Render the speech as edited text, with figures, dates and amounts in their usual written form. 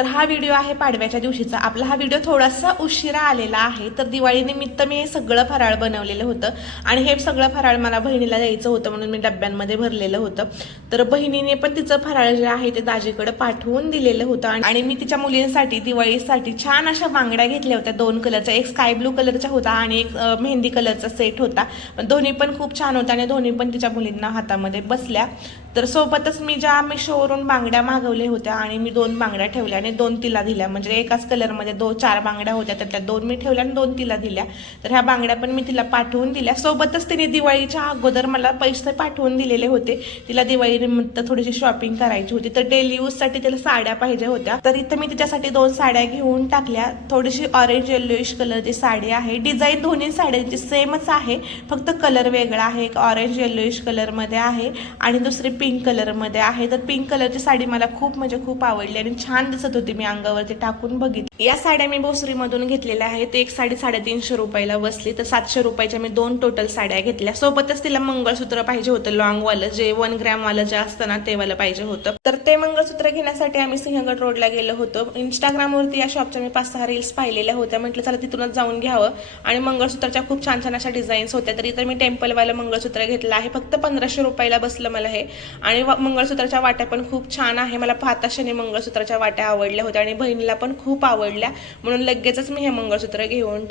तर हा व्हिडिओ आहे पाडव्याच्या दिवशीचा। आपला हा व्हिडिओ थोडासा उशिरा आलेला आहे। तर दिवाळी निमित्त मी सगळं फराळ बनवलेलं होतं आणि हे सगळं फराळ मला बहिणीला द्यायचं होतं म्हणून मी डब्यांमध्ये भरलेलं होतं। तर बहिणीने पण तिचं फराळ जे आहे ते दाजीकडे पाठवून दिलेलं होतं आणि मी तिच्या मुलींसाठी दिवाळीसाठी छान अशा बांगड्या घेतल्या होत्या 2 कलरच्या, एक स्काय ब्लू कलरचा होता आणि एक मेहंदी कलरचा सेट होता। दोन्ही पण खूप छान होत्या आणि दोन्ही पण तिच्या मुलींना हातामध्ये बसल्या। तर सोबतच मी ज्या मिशोवरून बांगड्या मागवल्या होत्या आणि मी 2 बांगड्या ठेवल्या आणि 2 तिला दिल्या, म्हणजे एकाच कलरमध्ये 4 बांगड्या होत्या त्यातल्या 2 मी ठेवल्या आणि 2 तिला दिल्या। तर ह्या बांगड्या पण मी तिला पाठवून दिल्या। सोबतच तिने दिवाळीच्या अगोदर मला पैसे पाठवून दिलेले होते, तिला दिवाळीनिमित्त थोडीशी शॉपिंग करायची होती। तर डेली यूजसाठी तिला साड्या पाहिजे होत्या, तर इथं मी तिच्यासाठी 2 साड्या घेऊन टाकल्या। थोडीशी ऑरेंज येलोइश कलरची साडी आहे, डिझाईन दोन्ही साड्यांची सेमच आहे, फक्त कलर वेगळा आहे। एक ऑरेंज येलोइश कलरमध्ये आहे आणि दुसरी पिंक कलरमध्ये आहे। तर पिंक कलरची साडी मला खूप म्हणजे खूप आवडली आणि छान दिसत होती, मी अंगावरती टाकून बघितली। या साड्या मी भोसरीमधून घेतलेल्या आहेत, एक साडी 350 रुपयाला बसली। तर 700 रुपयाच्या मी 2 टोटल साड्या घेतल्या। सोबतच तिला मंगळसूत्र पाहिजे होतं, लॉंग वालं, जे 1 ग्रॅम वालं जे असतं ना ते वालं पाहिजे होतं। तर ते मंगळसूत्र घेण्यासाठी आम्ही सिंहगड रोडला गेलो होतो। इंस्टाग्रामवरती या शॉपच्या मी 5-6 रील्स पाहिलेल्या होत्या, म्हटलं चला तिथूनच जाऊन घ्यावं। आणि मंगळसूत्राच्या खूप छान छान अशा डिझाईन्स होत्या। तर इथं मी टेम्पलवालं मंगळसूत्र घेतलं आहे, फक्त 1500 रुपयाला बसलं मला हे। आणि मंगळसूत्राच्या वाट्या पण खूप छान आहे, मला पाहताक्षणी मंगळसूत्राच्या वाट्या आवडल्या होत्या आणि बहिणीला पण खूप आवडल्या, म्हणून लगेचच मी हे मंगळसूत्र घेऊन